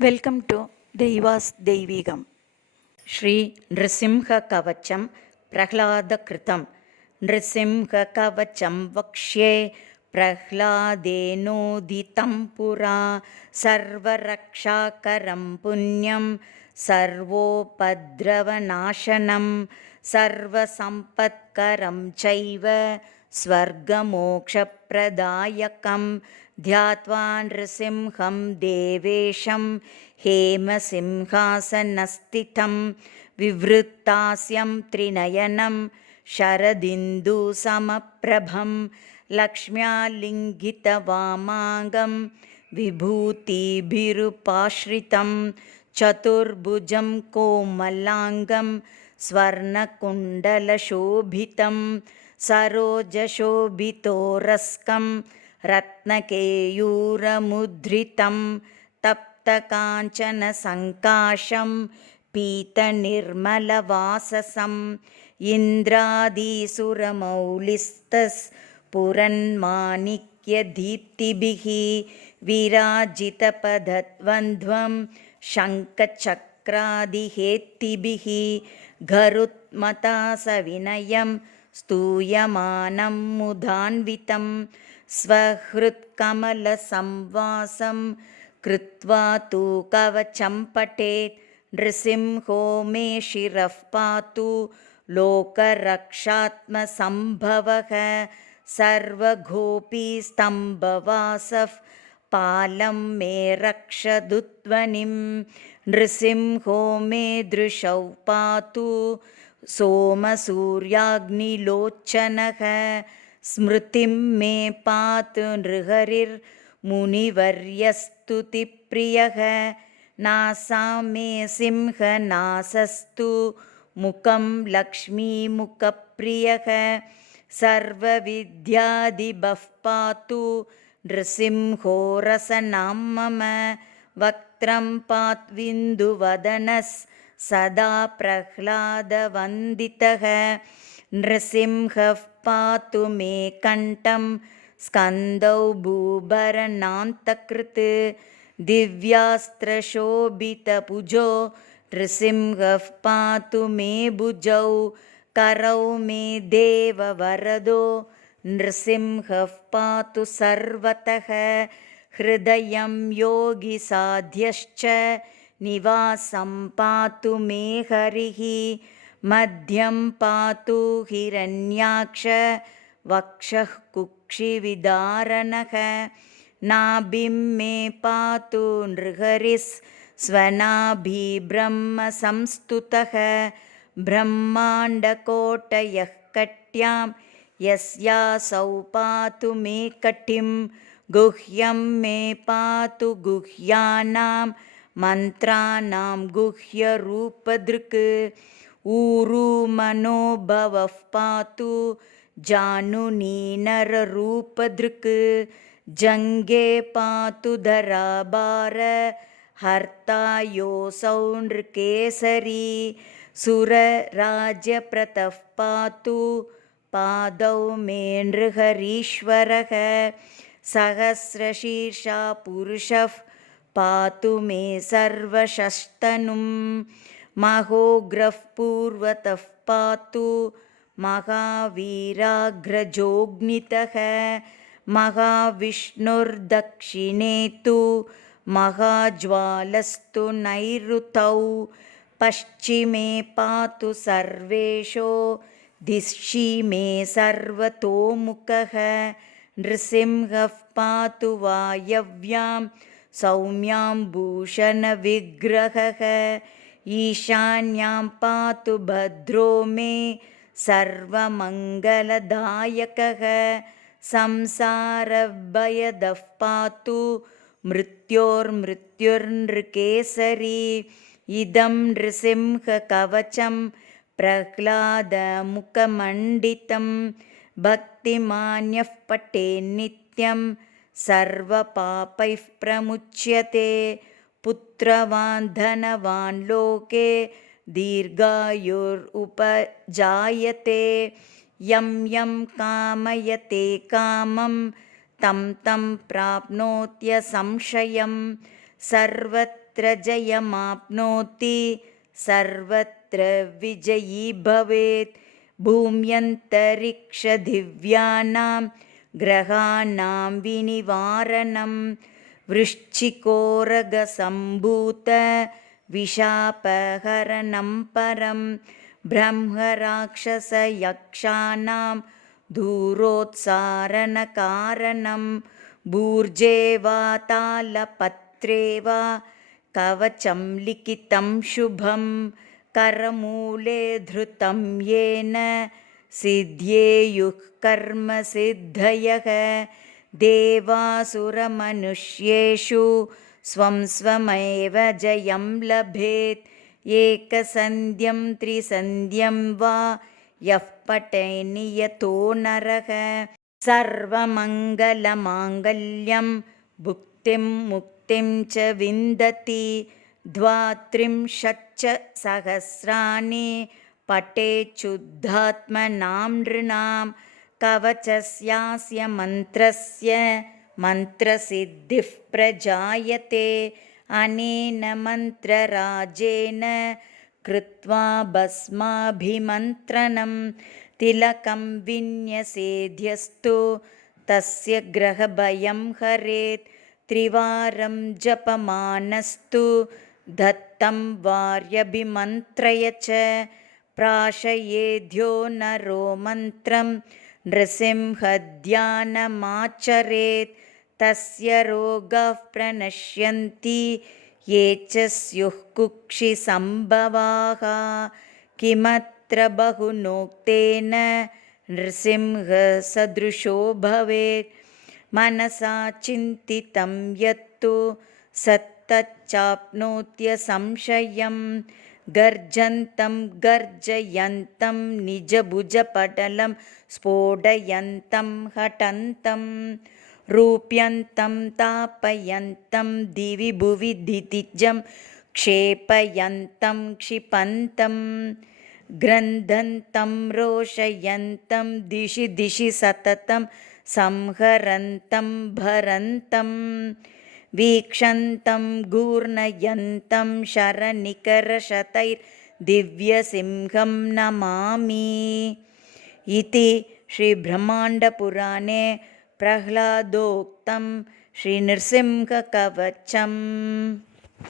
Welcome to தெய்வாஸ் தெய்வீகம் ஸ்ரீ நிருசிம்ஹ கவச்சம் பிரஹ்லாத கிருதம் நிருசிம்ஹ கவச்சம் வக்ஷே பிரஹ்லாதேனோதிதம் புரா சர்வரக்ஷாகரம் புண்ணியம் சர்வோபத்ரவநாசனம் சர்வசம்பத்கரம் சைவ ஸ்வர்கமோக்ஷப்பிரதாயகம் ध्यात्वा नृसिंहं देवेशं हेमसिंहासनस्थितं विवृत्तास्यं त्रिनयनं शरदिन्दुसमप्रभं लक्ष्म्यालिङ्गितवामाङ्गं विभूतिभिरुपाश्रितं चतुर्भुजं कोमलाङ्गं स्वर्णकुण्डलशोभितं सरोजशोभितोरस्कं रत्नकेयूरमुद्रितं तप्तकाञ्चनसङ्काशं पीतनिर्मलवाससं इन्द्रादिसुरमौलिस्तस्फुरन्माणिक्यदीप्तिभिः विराजितपदद्वन्द्वं शङ्खचक्रादिहेत्तिभिः गरुत्मता सविनयं स्तूयमानं मुदान्वितं स्वहृत्कमलसंवासं कृत्वा तु कवचं पठेत् नृसिंहो मे शिरः पातु लोकरक्षात्मसम्भवः सर्वगोपीस्तम्भवासः पालं मे रक्षदुध्वनिं नृसिंहो मे दृशौ पातु सोमसूर्याग्निलोचनः ஸ்மிருதிம் மே பாத்து நிருஹரிர் முனிவர்யஸ்துதி பிரியக நாசா மே சிம்ஹ நாசஸ்து முகம் லக்ஷ்மீ முகப்பிரியக சர்வ வித்யாதிபஃப் பாத்து நிருசிம்ஹோ மம வக்திரம் பாத்விந்துவதனஸ் சதா பிரஹ்லாதவந்திதக. नृसिंहः पातु मे कण्ठं स्कन्दौ भूभरणान्तकृत् दिव्यास्त्रशोभितभुजो नृसिंहः पातु मे भुजौ करौ मे देववरदो नृसिंहः पातु सर्वतः हृदयं योगिसाध्यश्च निवासं पातु मे हरिः मध्यं पातु हिरण्याक्ष वक्षः कुक्षिविदारणः नाभिं मे पातु नृहरिस्वनाभिब्रह्मसंस्तुतः ब्रह्माण्डकोटयः कट्यां यस्यासौ पातु मे कटिं गुह्यं मे पातु गुह्यानां मन्त्राणां गुह्यरूपदृक् ऊरु मनोभवः पातु जानुनीनररूपदृक् जङ्गे पातु धराभार हर्ता योऽसौ नृकेसरी सुरराज्यप्रतः पातु पादौ मे नृहरीश्वरः सहस्रशीर्षा पुरुषः पातु मे सर्वशस्तनुं महोग्रः पूर्वतः पातु। महावीराग्रजोऽग्नितः महाविष्णुर्दक्षिणे तु महाज्वालस्तु नैऋतौ। पश्चिमे पातु सर्वेशो। दिशि मे सर्वतोमुखः। नृसिंहः पातु वायव्यां। सौम्यां भूषणविग्रहः। ईशान्यां पातु भद्रो मे सर्वमङ्गलदायकः। संसारभयदः पातु मृत्योर्मृत्युर्नृकेसरी। इदं नृसिंहकवचं प्रह्लादमुखमण्डितं। भक्तिमान्यः पठेन्नित्यं सर्वपापैः प्रमुच्यते पुत्रवान् धनवान् लोके दीर्घायुरुपजायते। यं यं कामयते कामं तं तं प्राप्नोत्यसंशयं सर्वत्र जयमाप्नोति सर्वत्र विजयी भवेत्। भूम्यन्तरिक्षदिव्यानां ग्रहाणां विनिवारणं वृश्चिकोरगसम्भूत विशापहरणं परं ब्रह्मराक्षसयक्षाणां दूरोत्सारणकारणं भूर्जे वा तालपत्रे वा कवचं लिखितं शुभं करमूले धृतं येन सिद्ध्येयुः कर्मसिद्धयः देवासुरमनुष्येषु स्वं स्वमेव जयं लभेत्। एकसन्ध्यं त्रिसन्ध्यं वा यः पठेन्नियतो नरः। सर्वमङ्गलमाङ्गल्यं भुक्तिं मुक्तिं च विन्दति। द्वात्रिंशच्च सहस्राणि पठेच्छुद्धात्मनां नृणां कवचस्यास्य मन्त्रस्य मन्त्रसिद्धिः प्रजायते। अनेन मन्त्रराजेन कृत्वा भस्माभिमन्त्रणं तिलकं विन्यसेध्यस्तु। तस्य ग्रहभयं हरेत् त्रिवारं जपमानस्तु। दत्तं वार्यभिमन्त्रय च प्राशयेद्यो नरो मन्त्रं नृसिंहध्यानमाचरेत् तस्य रोगाः प्रणश्यन्ति ये च स्युः कुक्षिसम्भवाः। किमत्र बहुनोक्तेन नृसिंहसदृशो भवेत्? मनसा चिन्तितं यत्तु सत्तच्चाप्नोत्यसंशयं गर्जन्तं गर्जयन्तं निजभुजपटलं स्फोटयन्तं हठन्तं रूप्यन्तं तापयन्तं दिवि भुवि दितिजं क्षेपयन्तं क्षिपन्तं ग्रन्थन्तं रोषयन्तं दिशि दिशि सततं संहरन्तं भरन्तं वीक्षन्तं घूर्णयन्तं शरनिकरशतैर्दिव्यसिंहं नमामि। इति श्रीब्रह्माण्डपुराणे प्रह्लादोक्तं श्रीनृसिंहकवचम्